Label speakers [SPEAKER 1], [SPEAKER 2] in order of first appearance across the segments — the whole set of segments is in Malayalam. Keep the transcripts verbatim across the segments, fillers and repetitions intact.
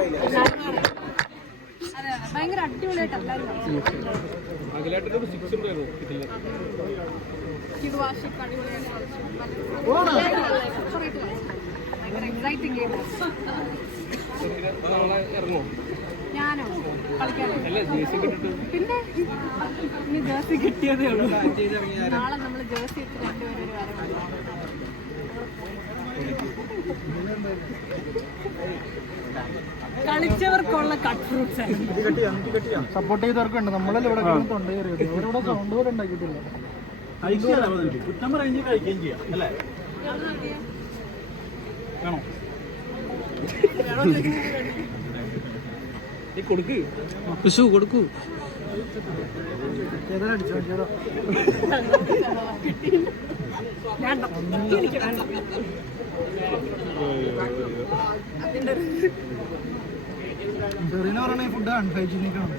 [SPEAKER 1] ഭയങ്കര അടിപൊളിയായിട്ട് എല്ലാവരും ഭയങ്കര എക്സൈറ്റിംഗ് ഗെയിം. ഞാനോ കളിക്കാനോ? പിന്നെ ഇനി ജേഴ്സി കിട്ടിയതേ ഉള്ളൂ. നാളെ നമ്മൾ ജേഴ്സി ഇട്ട് രണ്ടുപേരും ഒരു വരവുണ്ട്. കളിച്ചവർക്കുള്ള കട്ട് ഫ്രൂട്ട്സ്
[SPEAKER 2] സപ്പോർട്ട് ചെയ്തവർക്കുണ്ട്. നമ്മളല്ലേ ഇവിടെ തൊണ്ടേ ഇവിടെ സൗണ്ട് പോലെ ഉണ്ടാക്കിയിട്ടില്ല. കുറ്റം പറയുകയും കഴിക്കുകയും ചെയ്യാം അല്ലേ? കൊടുക്കൂ വിഷു കൊടുക്കൂ. ചെറിയ പറയണ ഫുഡ് അൺഹൈജീനിക് ആണ്.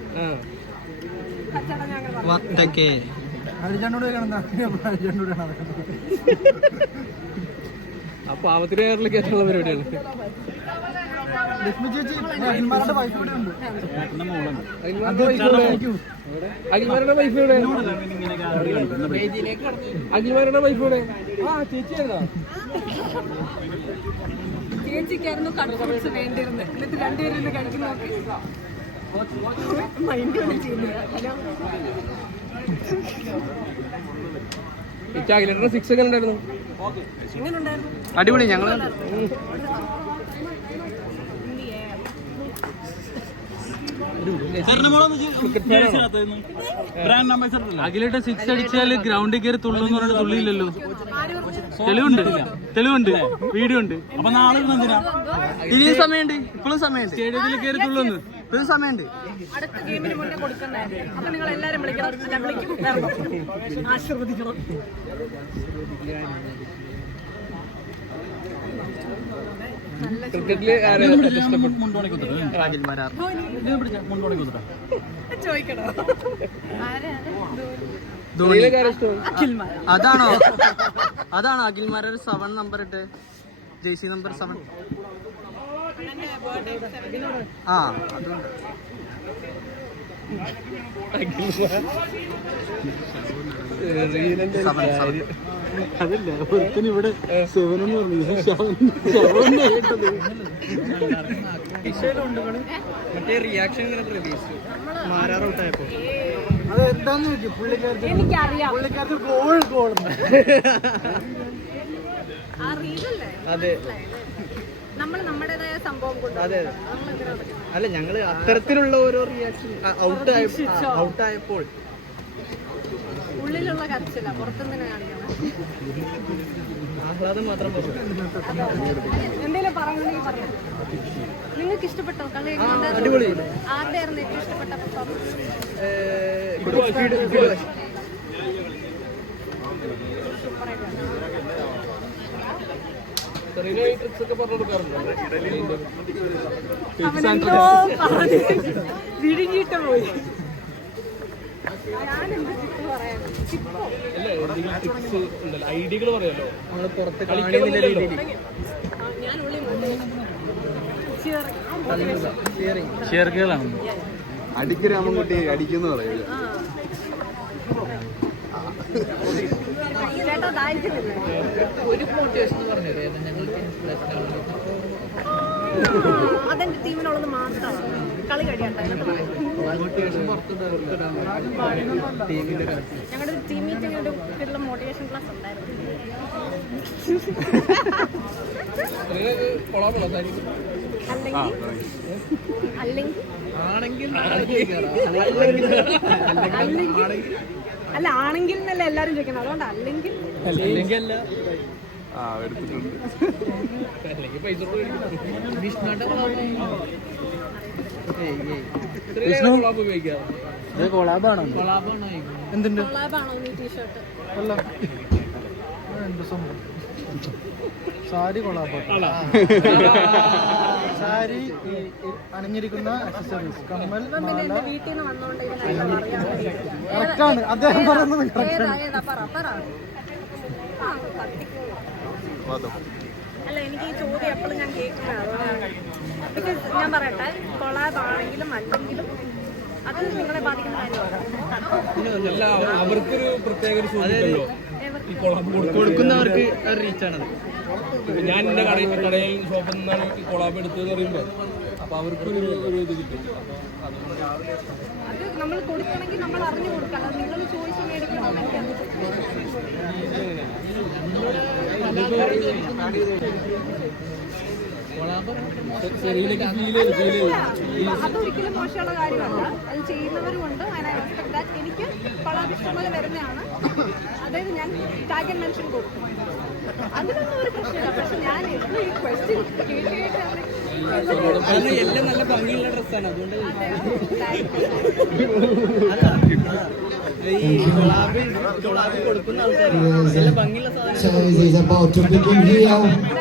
[SPEAKER 2] ഹരിചാണ്ടോട് ഹരിചാണ്ടോട്
[SPEAKER 3] ആ പാവത്തിന് കയറിലേക്ക് ഏറ്റുള്ള പരിപാടിയാണ്.
[SPEAKER 2] ലക്ഷ്മി ചേച്ചി അഖിൽമാരുടെ വൈഫ് ഇവിടെ ഉണ്ട്.
[SPEAKER 3] അഖിൽമാരുടെ വൈഫ് ഇവിടെ അഖിൽമാരുടെ വൈഫ് ഇവിടെ ആ ചേച്ചി ഏതാ?
[SPEAKER 1] ചേച്ചിക്കായിരുന്നു കട്ട് ഫ്രൂട്ട്സ് വേണ്ടിയിരുന്നത്. എന്നിട്ട് രണ്ടുപേരും കഴിക്കുന്ന നോക്കി മൈൻഡ് ഒന്നും ചെയ്യുന്നില്ല.
[SPEAKER 3] അഖിലേട്ടന്റെ സിക്സ് ഒക്കെ ഉണ്ടായിരുന്നു.
[SPEAKER 4] അടിപൊളി. ഞങ്ങള്
[SPEAKER 2] അഖിലേട്ട സിക്സ് അടിച്ചാല് ഗ്രൗണ്ടിൽ കയറി തുള്ളുന്ന് പറഞ്ഞിട്ട് തുള്ളിയില്ലല്ലോ. തെളിവുണ്ട്, തെളിവുണ്ട്, വീഡിയോ ഉണ്ട്. അപ്പൊ നാളെ
[SPEAKER 4] ഇനിയും സമയമുണ്ട്, ഇപ്പോഴും സമയമുണ്ട്.
[SPEAKER 2] സ്റ്റേഡിയത്തിൽ കയറി തുള്ളുന്നു,
[SPEAKER 4] ഇപ്പോഴും സമയമുണ്ട്.
[SPEAKER 1] അടുത്ത ഗെയിമിന് മുന്നേ കൊടുക്കുന്നതായിരുന്നു. അപ്പൊ നിങ്ങൾ എല്ലാരും വിളിക്കണം, ആശീർവദിക്കണം.
[SPEAKER 3] ക്രിക്കറ്റില്
[SPEAKER 1] ചോദിക്കണോ?
[SPEAKER 4] അതാണോ അതാണോ അഖിൽമാരുടെ സെവൻ നമ്പർ ഇട്ട് ജേഴ്സി നമ്പർ സെവൻ? ആ അതുണ്ട്.
[SPEAKER 2] അതല്ല ഒരുത്തന് ഇവിടെ സെവനെന്ന് പറഞ്ഞു.
[SPEAKER 4] മറ്റേ റിയാക്ഷൻ ഇങ്ങനെ പ്രതീക്ഷിച്ചു മാറാറൗട്ടായപ്പോ.
[SPEAKER 2] അത് എന്താന്ന് നോക്കി പുള്ളിക്കാരത്തി
[SPEAKER 1] എനിക്കറിയാം.
[SPEAKER 2] പുള്ളിക്കാരത്തി ഗോൾ ഗോൾ
[SPEAKER 4] അതെ
[SPEAKER 1] നമ്മൾ നമ്മുടേതായ സംഭവം കൊണ്ട്
[SPEAKER 4] അതെ അല്ല ഞങ്ങള് അത്തരത്തിലുള്ള ഓരോ റിയാക്ഷൻ ഔട്ടായ ഔട്ടായപ്പോൾ
[SPEAKER 1] ഉള്ളിലുള്ള കരച്ചില്ല, പുറത്തുനിന്ന് കാണിക്കണം.
[SPEAKER 4] ആഹ്ലാദം മാത്രം
[SPEAKER 1] എന്തെങ്കിലും പറയുന്നുണ്ടെങ്കിൽ പറയാം. നിങ്ങൾക്ക് ഇഷ്ടപ്പെട്ടോ കളി?
[SPEAKER 4] അടിപൊളി.
[SPEAKER 1] ആരുടെ ആയിരുന്നു ഏറ്റവും ഇഷ്ടപ്പെട്ട പെർഫോമൻസ്? വിഴുങ്ങിയിട്ട് പോയി.
[SPEAKER 3] ഐഡിയകൾ പറയാലോ
[SPEAKER 4] നമ്മള് പുറത്ത് കളിക്കുന്ന രീതിയിൽ
[SPEAKER 2] ഷെയറുകളാണ്.
[SPEAKER 3] അടിക്ക് രാമൻകുട്ടി അടിക്കുന്നു പറയില്ല.
[SPEAKER 1] ചേട്ടാ ദാഹിക്കുന്നില്ലേ?
[SPEAKER 4] ഒരു മോട്ടിവേഷൻ പറഞ്ഞത് ഞങ്ങൾക്ക്
[SPEAKER 1] അതെന്റെ ടീമിനുള്ളത് മാത്രമാണ്. കളി കഴിയട്ടെ. ഞങ്ങളുടെ ടീം മീറ്റിംഗ് ഒരു മോട്ടിവേഷൻ ക്ലാസ് ഉണ്ടായിരുന്നു. അല്ലെങ്കിൽ അല്ല ആണെങ്കിൽ എന്നല്ല എല്ലാരും ചോദിക്കണം. അതുകൊണ്ട് അല്ലെങ്കിൽ
[SPEAKER 2] കൊളാബാണോ? എന്തിന്റെ
[SPEAKER 1] കൊളാബാണോ ഈ ടീഷർട്ട്?
[SPEAKER 2] അല്ല എന്ത് സംഭവം? സാരി കൊളാബാണ്. സാരി അണിഞ്ഞിരിക്കുന്ന അക്സസറീസ്, കമ്മൽ, മാല.
[SPEAKER 1] വീട്ടിൽ നിന്ന് വന്നോണ്ട്
[SPEAKER 2] കറക്റ്റാണ് അദ്ദേഹം പറയുന്നത്.
[SPEAKER 1] ഏതാ ഏതാ പറ പറ. അല്ല എനിക്ക് ഈ ചോദ്യം എപ്പോഴും ഞാൻ കേൾക്കുന്നതാണ്. ബിക്കോസ് ഞാൻ പറയട്ടെ, കൊളാബ് ആണെങ്കിലും അല്ലെങ്കിലും അത് നിങ്ങളെ ബാധിക്കുന്ന കാര്യമാണ്.
[SPEAKER 3] അല്ല അവർക്കൊരു പ്രത്യേക ഒരു സുഖമല്ലോ ഈ കൊളാബ്
[SPEAKER 4] കൊടുക്കുന്നവർക്ക് റീച്ചാണത്.
[SPEAKER 3] ഞാൻ എന്റെ കടയിൽ കടയിൽ ഷോപ്പിൽ നിന്നാണ് ഈ കൊളാബ് എടുത്തതെന്ന് പറയുമ്പോൾ അപ്പൊ അവർക്കൊരു ഒരു ഇത് കിട്ടും.
[SPEAKER 1] അത് നമ്മൾ കൊടുക്കണമെങ്കിൽ നമ്മൾ അറിഞ്ഞു കൊടുക്കണം. അത് നിങ്ങൾ ചോദിച്ച് മേടിക്കണമെന്ന് അതൊരിക്കലും മോശമുള്ള കാര്യമല്ല. അത് ചെയ്യുന്നവരുമുണ്ട്. എനിക്ക് കൊളാബ് ഇഷ്ടംപോലെ വരുന്നതാണ്. അതായത് ഞാൻ ടാഗ് ആൻഡ് മെൻഷൻ കൊടുക്കും, അതിനൊന്നും ഒരു പ്രശ്നമില്ല. പക്ഷെ ഞാൻ എപ്പോഴും ഈ ക്വസ്റ്റ്യൻ കേട്ടിട്ടാണ്
[SPEAKER 4] എല്ലാം നല്ല ഭംഗിയുള്ള ഡ്രസ്സാണ്, അതുകൊണ്ട് ഈ കൊളാബ് കൊളാബ് കൊടുക്കുന്ന ആൾക്കാർ നല്ല ഭംഗിയുള്ള സാധനം
[SPEAKER 5] So it is about to begin here.